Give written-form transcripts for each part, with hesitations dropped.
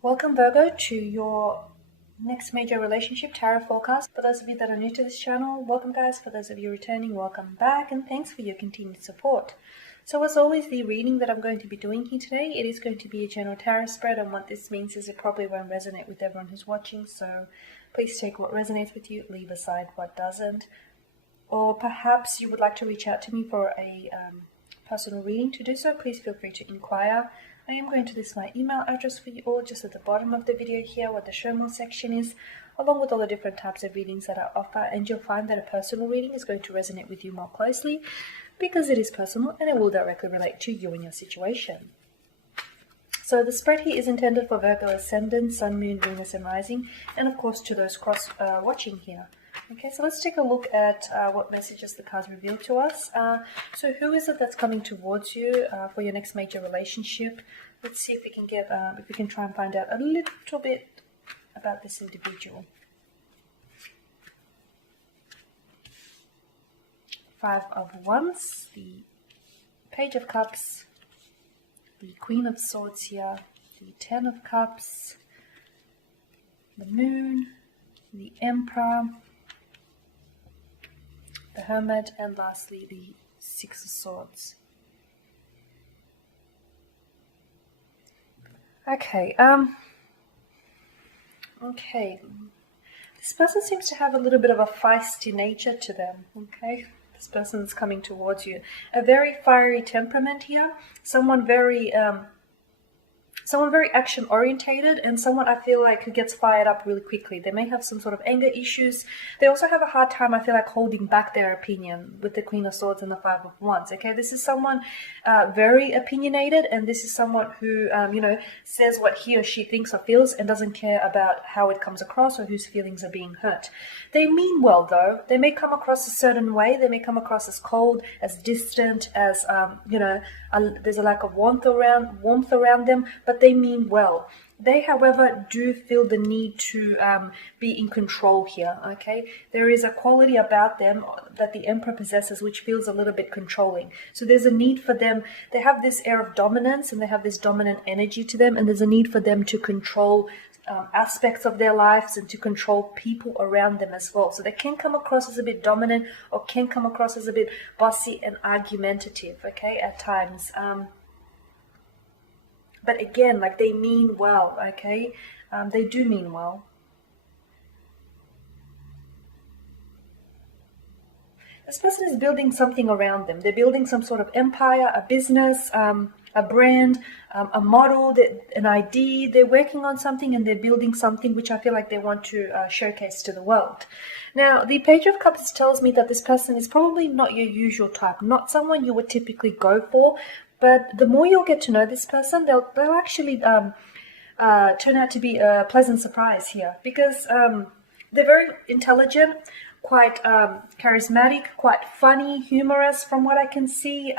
Welcome, Virgo, to your next major relationship tarot forecast. For those of you that are new to this channel, welcome, guys. For those of you returning, welcome back, and thanks for your continued support. So as always, the reading that I'm going to be doing here today, it is going to be a general tarot spread, and what this means is it probably won't resonate with everyone who's watching, so please take what resonates with you, leave aside what doesn't. Or perhaps you would like to reach out to me for a personal reading. To do so, please feel free to inquire. I am going to list my email address for you all just at the bottom of the video here, what the show more section is, along with all the different types of readings that I offer, and you'll find that a personal reading is going to resonate with you more closely because it is personal and it will directly relate to you and your situation. So the spread here is intended for Virgo Ascendant, Sun, Moon, Venus and Rising, and of course to those watching here. Okay, so let's take a look at what messages the cards reveal to us. So who is it that's coming towards you for your next major relationship? Let's see if we can get, if we can try and find out a little bit about this individual. Five of Wands, the Page of Cups, the Queen of Swords here, the Ten of Cups, the Moon, the Emperor, the Hermit, and lastly the Six of Swords. Okay, this person seems to have a little bit of a feisty nature to them, okay? This person is coming towards you. A very fiery temperament here, someone very action orientated, and someone I feel like who gets fired up really quickly. They may have some sort of anger issues. They also have a hard time, I feel like, holding back their opinion with the Queen of Swords and the Five of Wands. Okay, this is someone very opinionated, and this is someone who says what he or she thinks or feels and doesn't care about how it comes across or whose feelings are being hurt. They mean well, though. They may come across a certain way. They may come across as cold, as distant, as there's a lack of warmth around them, but they mean well. They, however, do feel the need to be in control here, okay? There is a quality about them that the Emperor possesses which feels a little bit controlling. So there's a need for them. They have this air of dominance and they have this dominant energy to them, and there's a need for them to control aspects of their lives and to control people around them as well. So they can come across as a bit dominant or can come across as a bit bossy and argumentative, okay, at times. But again, like, they mean well, okay? They do mean well. This person is building something around them. They're building some sort of empire, a business, a brand, a model, an idea. They're working on something and they're building something which I feel like they want to showcase to the world. Now, the Page of Cups tells me that this person is probably not your usual type, not someone you would typically go for. But the more you'll get to know this person, they'll actually turn out to be a pleasant surprise here, because they're very intelligent, quite charismatic, quite funny, humorous from what I can see.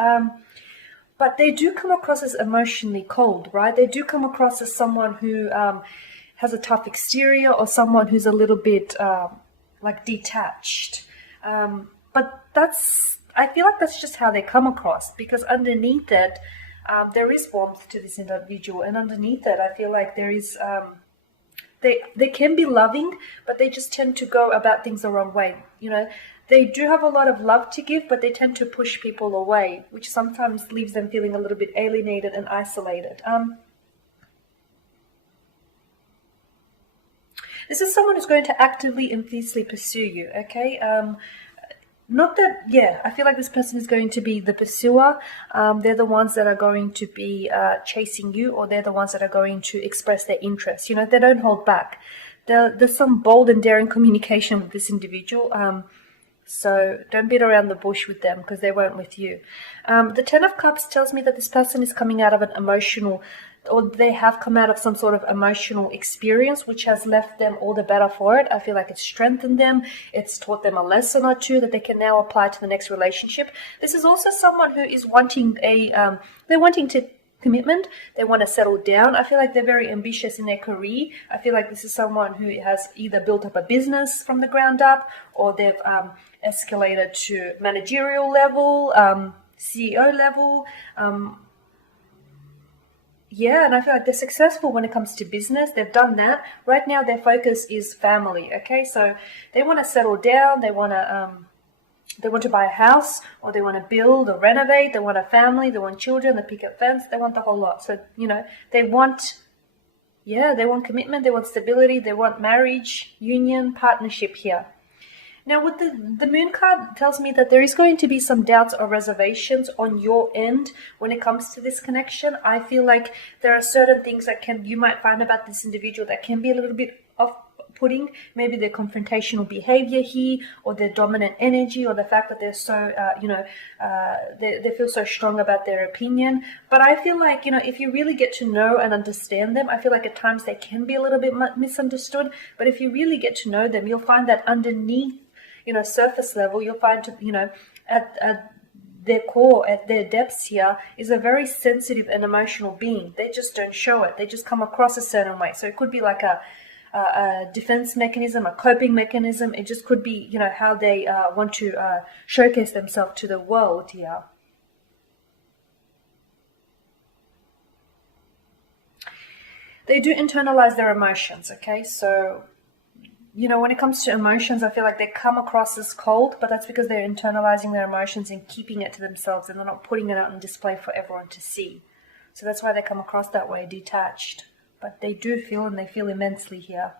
But they do come across as emotionally cold, right? They do come across as someone who has a tough exterior, or someone who's a little bit like detached. But I feel like that's just how they come across, because underneath it, there is warmth to this individual, and underneath it, I feel like there is, they can be loving, but they just tend to go about things the wrong way. You know, they do have a lot of love to give, but they tend to push people away, which sometimes leaves them feeling a little bit alienated and isolated. This is someone who's going to actively and fiercely pursue you, okay? Not that, yeah, I feel like this person is going to be the pursuer. They're the ones that are going to be chasing you, or they're the ones that are going to express their interest. You know, they don't hold back. There's some bold and daring communication with this individual. So don't beat around the bush with them, because they won't with you. The Ten of Cups tells me that this person is coming out of an emotional, or they have come out of some sort of emotional experience which has left them all the better for it. I feel like it's strengthened them. It's taught them a lesson or two that they can now apply to the next relationship. This is also someone who is wanting commitment. They want to settle down. I feel like they're very ambitious in their career. I feel like this is someone who has either built up a business from the ground up, or they've escalated to managerial level, CEO level, Yeah, and I feel like they're successful when it comes to business. They've done that. Right now, their focus is family. Okay, so they want to settle down. They want to buy a house, or they want to build or renovate. They want a family. They want children. They pick up fence. They want the whole lot. So they want, yeah, they want commitment. They want stability. They want marriage, union, partnership here. Now, with the moon card tells me that there is going to be some doubts or reservations on your end when it comes to this connection. I feel like there are certain things that you might find about this individual that can be a little bit off-putting. Maybe their confrontational behavior here, or their dominant energy, or the fact that they're so, they feel so strong about their opinion. But I feel like, if you really get to know and understand them, I feel like at times they can be a little bit misunderstood. But if you really get to know them, you'll find that underneath, surface level, you'll find, at their core, at their depths here, is a very sensitive and emotional being. They just don't show it. They just come across a certain way. So it could be like a defense mechanism, a coping mechanism. It just could be, how they want to showcase themselves to the world here. They do internalize their emotions, okay? So when it comes to emotions, I feel like they come across as cold, but that's because they're internalizing their emotions and keeping it to themselves, and they're not putting it out on display for everyone to see. So that's why they come across that way, detached. But they do feel, and they feel immensely here.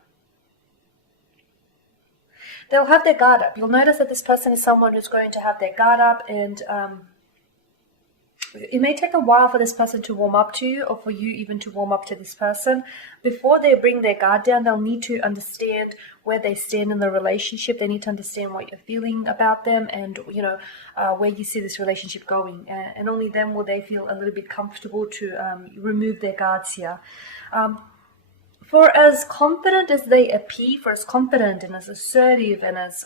They'll have their guard up. You'll notice that this person is someone who's going to have their guard up, and it may take a while for this person to warm up to you, or for you even to warm up to this person. Before they bring their guard down, they'll need to understand where they stand in the relationship. They need to understand what you're feeling about them, and where you see this relationship going. And only then will they feel a little bit comfortable to remove their guards here. For as confident as they appear, for as confident and as assertive and as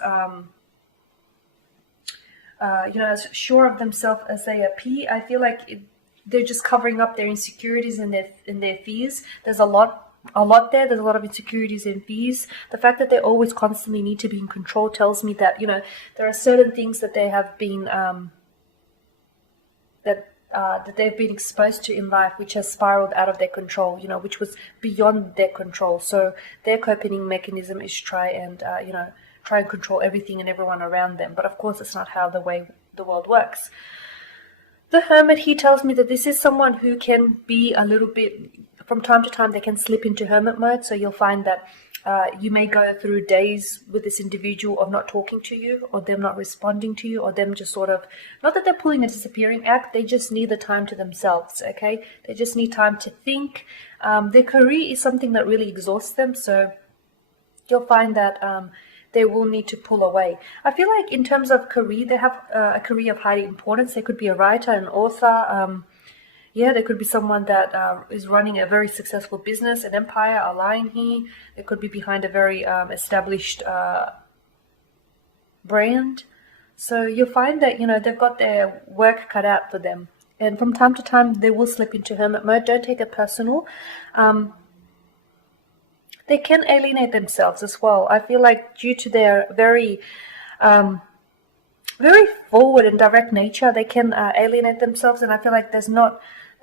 as sure of themselves as they appear, I feel like they're just covering up their insecurities and their fears. There's a lot there. There's a lot of insecurities and fears. The fact that they always constantly need to be in control tells me that there are certain things that they have been that they've been exposed to in life, which has spiraled out of their control. Which was beyond their control. So their coping mechanism is try and control everything and everyone around them. But of course, it's not how the world works. The Hermit, he tells me that this is someone who can be a little bit, from time to time, they can slip into hermit mode. So you'll find that you may go through days with this individual of not talking to you, or them not responding to you, or them just sort of, not that they're pulling a disappearing act, they just need the time to themselves, okay? They just need time to think. Their career is something that really exhausts them. So you'll find that they will need to pull away. I feel like in terms of career, they have a career of high importance. They could be a writer, an author. There could be someone that is running a very successful business, an empire, a lion here. They could be behind a very established brand. So you'll find that, they've got their work cut out for them. And from time to time, they will slip into hermit mode. Don't take it personal. They can alienate themselves as well. I feel like due to their very forward and direct nature, they can alienate themselves. And I feel like they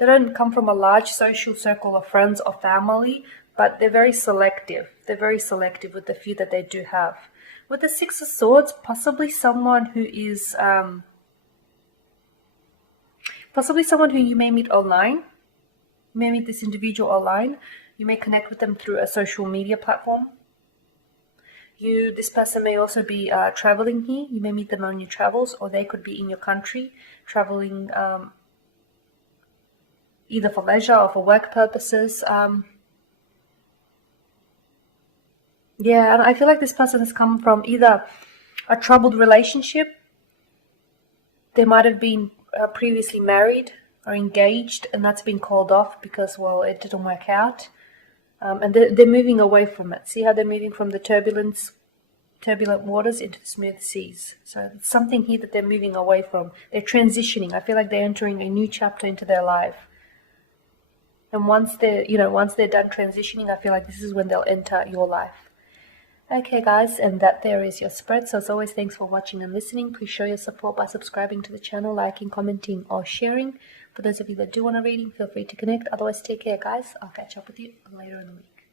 don't come from a large social circle of friends or family, but they're very selective. They're very selective with the few that they do have. With the Six of Swords, possibly someone who is, possibly someone who you may meet online. You may meet this individual online. You may connect with them through a social media platform. This person may also be traveling here. You may meet them on your travels, or they could be in your country, traveling either for leisure or for work purposes. And I feel like this person has come from either a troubled relationship. They might have been previously married or engaged, and that's been called off because, it didn't work out. And they're moving away from it. See how they're moving from the turbulent waters into the smooth seas. So it's something here that they're moving away from. They're transitioning. I feel like they're entering a new chapter into their life. And once they're done transitioning, I feel like this is when they'll enter your life. Okay, guys, and that there is your spread. So as always, thanks for watching and listening. Please show your support by subscribing to the channel, liking, commenting, or sharing. For those of you that do want a reading, feel free to connect. Otherwise, take care, guys. I'll catch up with you later in the week.